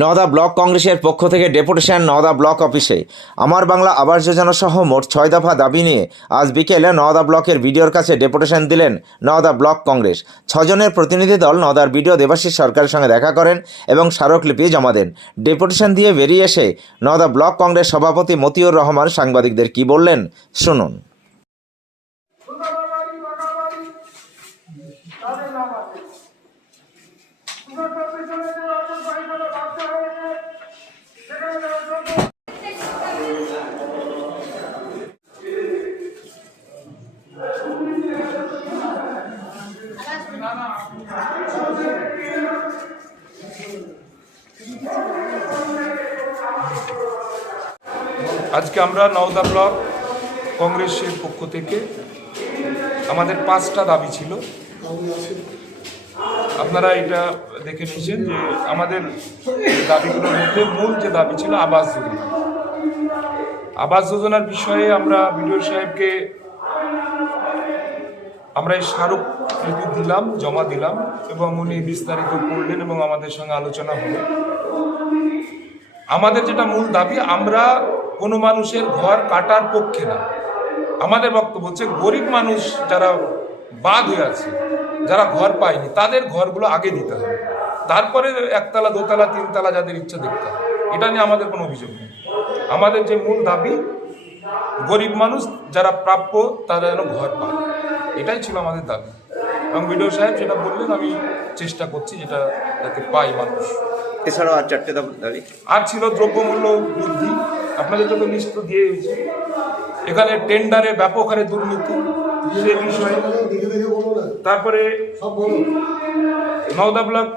Nowda block কংগ্রেসের পক্ষ থেকে ডেপুটেশন নওদা ব্লক অফিসে। আমার বাংলা আবাস যোজনা সহ মোট ছয় দফা দাবি নিয়ে আজ বিকেলে নওদা ব্লকের বিডিওর কাছে ডেপুটেশন দিলেন নওদা ব্লক কংগ্রেস। ছজনের প্রতিনিধি দল নওদার বিডিও দেবাশিস সরকারের সঙ্গে দেখা করেন এবং স্মারকলিপি জমা দেন। ডেপুটেশন দিয়ে বেরিয়ে এসে নওদা ব্লক কংগ্রেস সভাপতি মতিউর রহমান সাংবাদিকদের কি বললেন, শুনুন। আজকে আমরা নওদা ব্লক কংগ্রেসের পক্ষ থেকে আমাদের পাঁচটা দাবি ছিল। আপনারা এটা দেখে নিয়েছেন যে আমাদের দাবিগুলোর মধ্যে মূল যে দাবি ছিল আবাস যোজনা। আবাস যোজনার বিষয়ে আমরা বিডিও সাহেবকে আমরা এই স্মারক লিপি দিলাম, জমা দিলাম এবং উনি বিস্তারিত করলেন এবং আমাদের সঙ্গে আলোচনা হলো। আমাদের যেটা মূল দাবি, আমরা কোনো মানুষের ঘর কাটার পক্ষে না। আমাদের বক্তব্য হচ্ছে, গরিব মানুষ যারা বাদ হয়ে আছে, যারা ঘর পায়নি, তাদের ঘরগুলো আগে দিতে হবে। তারপরে একতলা, দোতলা, তিনতলা যাদের ইচ্ছা দেখতে হবে। এটা নিয়ে আমাদের কোনো অভিযোগ নেই। আমাদের যে মূল দাবি, গরিব মানুষ যারা প্রাপ্য, তারা যেন ঘর পায়। এটাই ছিল আমাদের দাবি। এবং বিডিও সাহেব যেটা বললেন আমি চেষ্টা করছি যেটা যাতে পাই মানুষ। এছাড়াও আর চারটে দাবি আর ছিল দ্রব্যমূল্য বৃদ্ধি। আপনাদের তো লিস্ট তো দিয়ে হয়েছে এখানে টেন্ডারে ব্যাপক হারে দুর্নীতি সে বিষয়ে। তারপরে নওদা ব্লক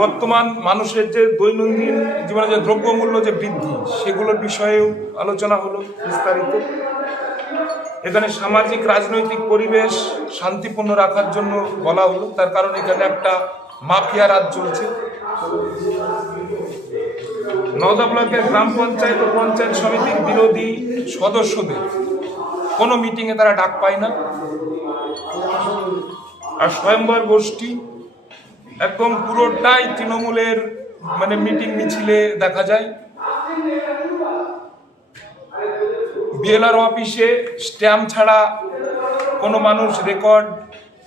বর্তমান মানুষের যে দৈনন্দিন জীবনে যে দ্রব্যমূল্য যে বৃদ্ধি সেগুলোর বিষয়েও আলোচনা হলো বিস্তারিত। এখানে সামাজিক, রাজনৈতিক পরিবেশ শান্তিপূর্ণ রাখার জন্য বলা হলো। তার কারণ এখানে একটা মাফিয়া রাজ চলছে। নওদা ব্লকের গ্রাম পঞ্চায়েত ও পঞ্চায়েত সমিতির বিরোধী সদস্যদের কোনো মিটিংয়ে তারা ডাক পায় না। আর স্বয়ংবর গোষ্ঠী একদম পুরোটাই তৃণমূলের মানে মিটিং মিছিলে দেখা যায়। বিএলআর অফিসে স্ট্যাম্প ছাড়া কোনো মানুষ রেকর্ড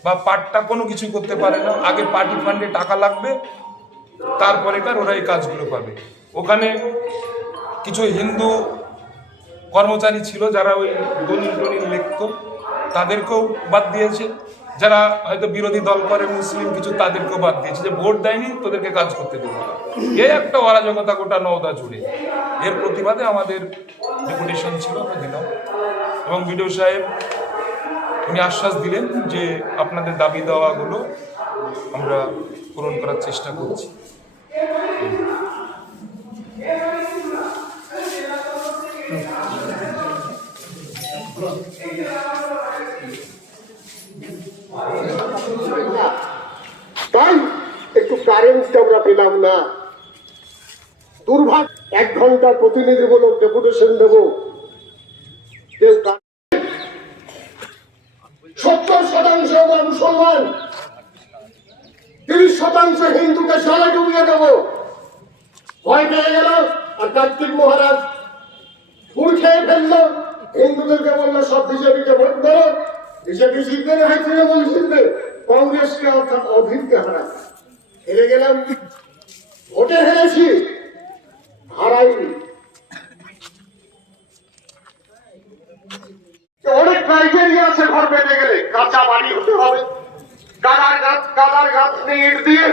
বা পাট্টা কোনো কিছু করতে পারে না। আগে পার্টি ফান্ডে টাকা লাগবে, তারপরে কার ওরা এই কাজগুলো পাবে। ওখানে কিছু হিন্দু কর্মচারী ছিল যারা ওই দলিল টলিল লিখত, তাদেরকেও বাদ দিয়েছে। যারা হয়তো বিরোধী দল করে, মুসলিম কিছু, তাদেরকেও বাদ দিয়েছে। যে ভোট দেয়নি, তোদেরকে কাজ করতে দেবে এই একটা অরাজকতা গোটা নওদা জুড়ে। এর প্রতিবাদে আমাদের ডেপুটেশন ছিল, আমরা দিলাম। এবং বিডিও সাহেব, উনি আশ্বাস দিলেন যে আপনাদের দাবি দেওয়াগুলো আমরা পূরণ করার চেষ্টা করছি। তাই একটু কারেন্ট আমরা পেলাম না। দুর্ভাগ্য এক ঘণ্টার প্রতিনিধিমূলক ডেপুটেশন দেব। সত্তর শতাংশ মুসলমান, তিরিশ শতাংশ হিন্দুকে সারা ডুবিয়ে দেব। ভয় পেয়ে গেল, আর কার্তিক মহারাজ ফুল খেয়ে ফেলল। হিন্দুদেরকে বলল, সব বিজেপিকে ভোট করো। বিজেপি জিতবে না কংগ্রেসকে অর্থাৎ অধীরকে হারা হেরে গেলাম। ভোটে হেরেছি হারাইনি অনেক ক্রাইটেরিয়া আছে ঘর পেতে গেলে কাঁচা বাড়ি হতে হবে গাদার গাছ গাছ ইট দিয়ে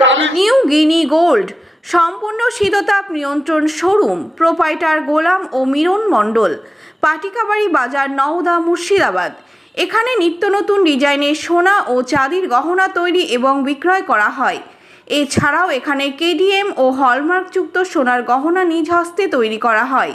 টালি নিউ গিনি গোল্ড, সম্পূর্ণ শীততাপ নিয়ন্ত্রণ শোরুম, প্রোপাইটার গোলাম ও মিরন মণ্ডল, পাটিকাবাড়ি বাজার নওদা মুর্শিদাবাদ। এখানে নিত্য নতুন ডিজাইনের সোনা ও চাঁদির গহনা তৈরি এবং বিক্রয় করা হয়। এছাড়াও এখানে কেডিএম ও হলমার্কযুক্ত সোনার গহনা নিজ হস্তে তৈরি করা হয়।